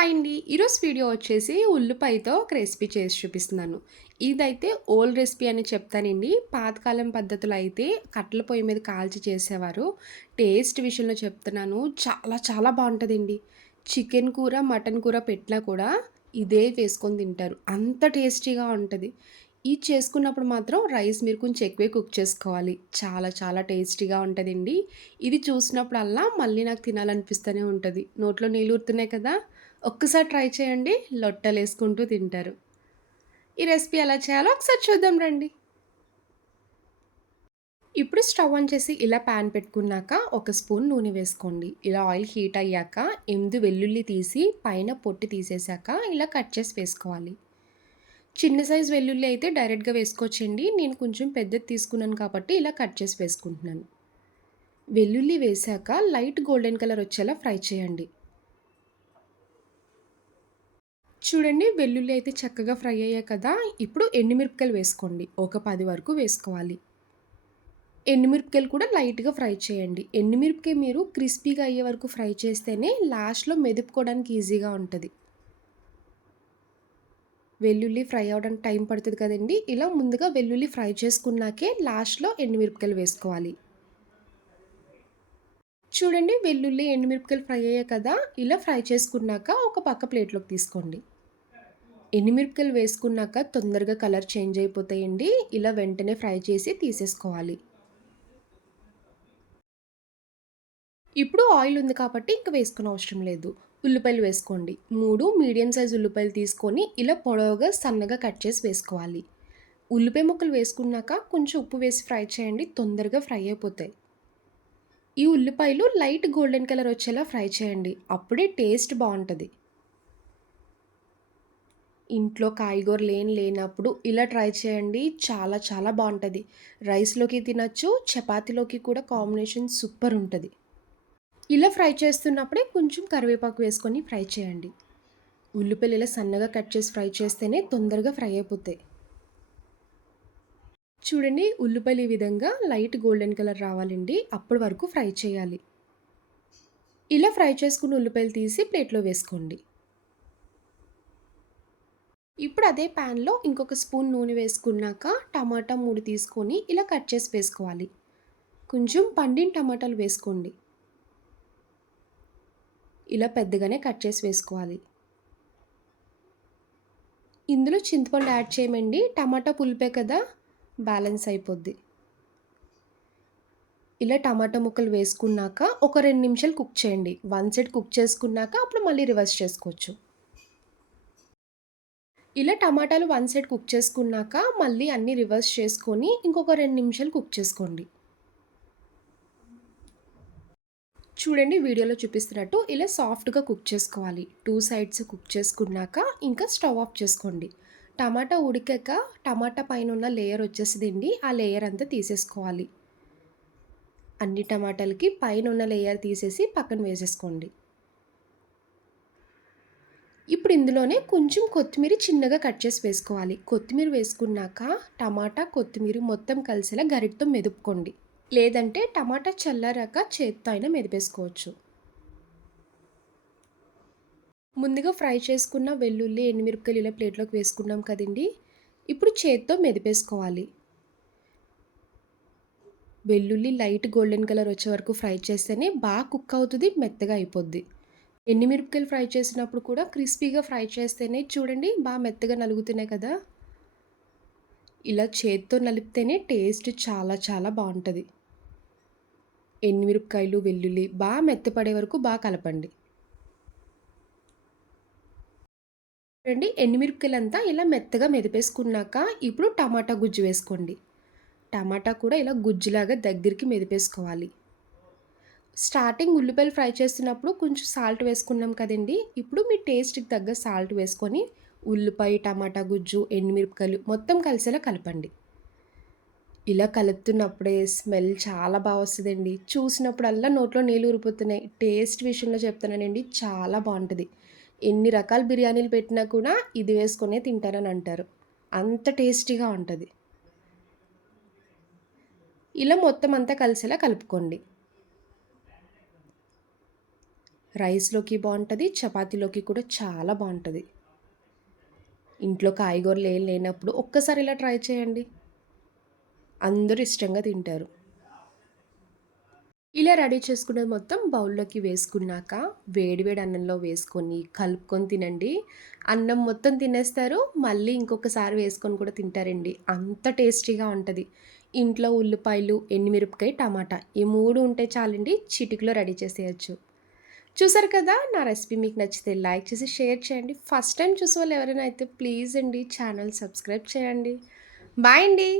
Hi అండి. ఈరోజు video వచ్చేసి ఉల్లిపాయతో ఒక రెసిపీ చేసి చూపిస్తున్నాను. ఇదైతే ఓల్డ్ రెసిపీ అని చెప్తానండి. పాతకాలం పద్ధతిలో అయితే కట్టెల పొయ్యి మీద కాల్చి చేసేవారు. టేస్ట్ విషయంలో చెప్తున్నాను. చాలా చాలా బావుంటదండి. చికెన్ కూర, మటన్ కూర పెట్టినా కూడా ఇదే వేసుకొని తింటారు. అంత టేస్టీగా ఉంటది. ఇది చేసుకున్నప్పుడు మాత్రం రైస్ మీరు కొంచెం ఎక్కువే కుక్ చేసుకోవాలి. చాలా చాలా టేస్టీగా ఉంటదండి. ఇది చూసినప్పుడల్లా మళ్ళీ నాకు తినాలనిపిస్తూనే ఉంటది. నోట్లో నీళ్ళూరుతున్నాయి కదా! ఒక్కసారి ట్రై చేయండి. లొట్టలేసుకుంటూ తింటారు. ఈ రెసిపీ ఎలా చేయాలో ఒకసారి చూద్దాం రండి. ఇప్పుడు స్టవ్ ఆన్ చేసి ఇలా పాన్ పెట్టుకున్నాక ఒక స్పూన్ నూనె వేసుకోండి. ఇలా ఆయిల్ హీట్ అయ్యాక 8 వెల్లుల్లి తీసి పైన పొట్టు తీసేసాక ఇలా కట్ చేసి వేసుకోవాలి. చిన్న సైజ్ వెల్లుల్లి అయితే డైరెక్ట్‌గా వేసుకోవచ్చండి. నేను కొంచెం పెద్దది తీసుకున్నాను కాబట్టి ఇలా కట్ చేసి వేసుకుంటున్నాను. వెల్లుల్లి వేశాక లైట్ గోల్డెన్ కలర్ వచ్చేలా ఫ్రై చేయండి. చూడండి వెల్లుల్లి అయితే చక్కగా ఫ్రై అయ్యాయి కదా! ఇప్పుడు ఎండుమిరపకాయలు వేసుకోండి. ఒక 10 వరకు వేసుకోవాలి. ఎండుమిరపకాయలు కూడా లైట్‌గా ఫ్రై చేయండి. ఎండుమిరపకాయ మీరు క్రిస్పీగా అయ్యే వరకు ఫ్రై చేస్తేనే లాస్ట్‌లో మెదుపుకోవడానికి ఈజీగా ఉంటది. వెల్లుల్లి ఫ్రై అవ్వడానికి టైం పడుతది కదండీ! ఇలా ముందుగా వెల్లుల్లి ఫ్రై చేసుకున్నాకే లాస్ట్‌లో ఎండుమిరపకాయలు వేసుకోవాలి. చూడండి వెల్లుల్లి, ఎండుమిరపకాయలు ఫ్రై అయ్యాయి కదా! ఇలా ఫ్రై చేసుకున్నాక ఒక పక్క ప్లేట్‌లోకి తీసుకోండి. ఎండుమిరపకాయలు వేసుకున్నాక తొందరగా కలర్ చేంజ్ అయిపోతాయండి. ఇలా వెంటనే ఫ్రై చేసి తీసేసుకోవాలి. ఇప్పుడు ఆయిల్ ఉంది కాబట్టి ఇంక వేసుకోనవసరం లేదు. ఉల్లిపాయలు వేసుకోండి. 3 మీడియం సైజ్ ఉల్లిపాయలు తీసుకొని ఇలా పొడవుగా సన్నగా కట్ చేసి వేసుకోవాలి. ఉల్లిపాయ ముక్కలు వేసుకున్నాక కొంచెం ఉప్పు వేసి ఫ్రై చేయండి. తొందరగా ఫ్రై అయిపోతాయి. ఈ ఉల్లిపాయలు లైట్ గోల్డెన్ కలర్ వచ్చేలా ఫ్రై చేయండి. అప్పుడే టేస్ట్ బావుంటది. ఇంట్లో కాయగూరలు ఏం లేనప్పుడు ఇలా ట్రై చేయండి. చాలా చాలా బావుంటది. రైస్‌లోకి తినొచ్చు, చపాతీలోకి కూడా కాంబినేషన్ సూపర్ ఉంటది. ఇలా ఫ్రై చేస్తున్నప్పుడే కొంచెం కరివేపాకు వేసుకొని ఫ్రై చేయండి. ఉల్లిపాయలు ఇలా సన్నగా కట్ చేసి ఫ్రై చేస్తేనే తొందరగా ఫ్రై అయిపోతాయి. చూడండి ఉల్లిపాయలు ఈ విధంగా లైట్ గోల్డెన్ కలర్ రావాలండి. అప్పటి వరకు ఫ్రై చేయాలి. ఇలా ఫ్రై చేసుకున్న ఉల్లిపాయలు తీసి ప్లేట్‌లో వేసుకోండి. ఇప్పుడు అదే ప్యాన్‌లో ఇంకొక స్పూన్ నూనె వేసుకున్నాక టమాటా 3 తీసుకొని ఇలా కట్ చేసి వేసుకోవాలి. కొంచెం పండిన టమాటాలు వేసుకోండి. ఇలా పెద్దగానే కట్ చేసి వేసుకోవాలి. ఇందులో చింతపండు యాడ్ చేయమండి. టమాటా పులుపే కదా! బ్యాలెన్స్ అయిపోద్ది. ఇలా టమాటా ముక్కలు వేసుకున్నాక ఒక 2 నిమిషాలు కుక్ చేయండి. వన్ సైడ్ కుక్ చేసుకున్నాక అప్పుడు మళ్ళీ రివర్స్ చేసుకోవచ్చు. ఇలా టమాటాలు వన్ సైడ్ కుక్ చేసుకున్నాక మళ్ళీ అన్నీ రివర్స్ చేసుకొని ఇంకొక 2 నిమిషాలు కుక్ చేసుకోండి. చూడండి వీడియోలో చూపిస్తున్నట్టు ఇలా సాఫ్ట్‌గా కుక్ చేసుకోవాలి. 2 సైడ్స్ కుక్ చేసుకున్నాక ఇంకా స్టవ్ ఆఫ్ చేసుకోండి. టమాటా ఉడికాక టమాటా పైనున్న లేయర్ వచ్చేస్తదండి. ఆ లేయర్ అంతా తీసేసుకోవాలి. అన్ని టమాటాలకి పైనున్న లేయర్ తీసేసి పక్కన వేసేసుకోండి. ఇప్పుడు ఇందులోనే కొంచెం కొత్తిమీర చిన్నగా కట్ చేసి వేసుకోవాలి. కొత్తిమీర వేసుకున్నాక టమాటా, కొత్తిమీర మొత్తం కలిసేలా గరిటెతో మెదుపుకోండి. లేదంటే టమాటా చల్లారాక చేత్తో అయినా మెదిపేసుకోవచ్చు. ముందుగా ఫ్రై చేసుకున్న వెల్లుల్లి, ఎండుమిరపకాయలు ఇలా ప్లేట్‌లోకి వేసుకున్నాం కదండీ! ఇప్పుడు చేత్తో మెదిపేసుకోవాలి. వెల్లుల్లి లైట్ గోల్డెన్ కలర్ వచ్చే వరకు ఫ్రై చేస్తేనే బాగా కుక్ అవుతది, మెత్తగా అయిపోద్ది. ఎండుమిరపకాయలు ఫ్రై చేసినప్పుడు కూడా క్రిస్పీగా ఫ్రై చేస్తేనే చూడండి మెత్తగా నలుగుతున్నాయి కదా! ఇలా చేత్తో నలిపితేనే టేస్ట్ చాలా చాలా బావుంటది. ఎండుమిరపకాయలు, వెల్లుల్లి మెత్తపడే వరకు కలపండి. ఎండుమిరపకాయలంతా ఇలా మెత్తగా మెదిపేసుకున్నాక ఇప్పుడు టమాటా గుజ్జు వేసుకోండి. టమాటా కూడా ఇలా గుజ్జులాగా దగ్గరికి మెదిపేసుకోవాలి. స్టార్టింగ్ ఉల్లిపాయలు ఫ్రై చేస్తున్నప్పుడు కొంచెం సాల్ట్ వేసుకున్నాం కదండీ! ఇప్పుడు మీ టేస్ట్‌కి తగ్గ సాల్ట్ వేసుకొని ఉల్లిపాయ, టమాటా గుజ్జు, ఎండుమిరపకాయలు మొత్తం కలిసేలా కలపండి. ఇలా కలుపుతున్నప్పుడే స్మెల్ చాలా వస్తదండి. చూసినప్పుడల్లా నోట్లో నీళ్ళు ఊరిపోతున్నాయి. టేస్ట్ విషయంలో చెప్తున్నానండి చాలా బావుంటది. ఎన్ని రకాల బిర్యానీలు పెట్టినా కూడా ఇది వేసుకొనే తింటారని అంటారు. అంత టేస్టీగా ఉంటది. ఇలా మొత్తం అంతా కలిసేలా కలుపుకోండి. రైస్‌లోకి బావుంటది. చపాతీలోకి కూడా చాలా బావుంటది. ఇంట్లో కాయగూరలు ఏం లేనప్పుడు ఒక్కసారి ఇలా ట్రై చేయండి. అందరూ ఇష్టంగా తింటారు. ఇలా రెడీ చేసుకున్నది మొత్తం బౌల్‌లోకి వేసుకున్నాక, వేడి వేడి అన్నంలో వేసుకొని, కలుపుకొని తినండి. అన్నం మొత్తం తినేస్తారు. మళ్ళీ ఇంకొకసారి వేసుకొని కూడా తింటారండి. అంత టేస్టీగా ఉంటది. ఇంట్లో ఉల్లిపాయలు, ఎండుమిరపకాయ, టమాటా ఈ 3 ఉంటే చాలండి. చిటికలో రెడీ చేసేయొచ్చు. చూసారు కదా! నా రెసిపీ మీకు నచ్చితే లైక్ చేసి, షేర్ చేయండి. ఫస్ట్ టైమ్ చూసేవాళ్ళు ఎవరైనా అయితే ప్లీజ్ అండి ఛానల్ సబ్స్క్రైబ్ చేయండి. బాయ్ అండి.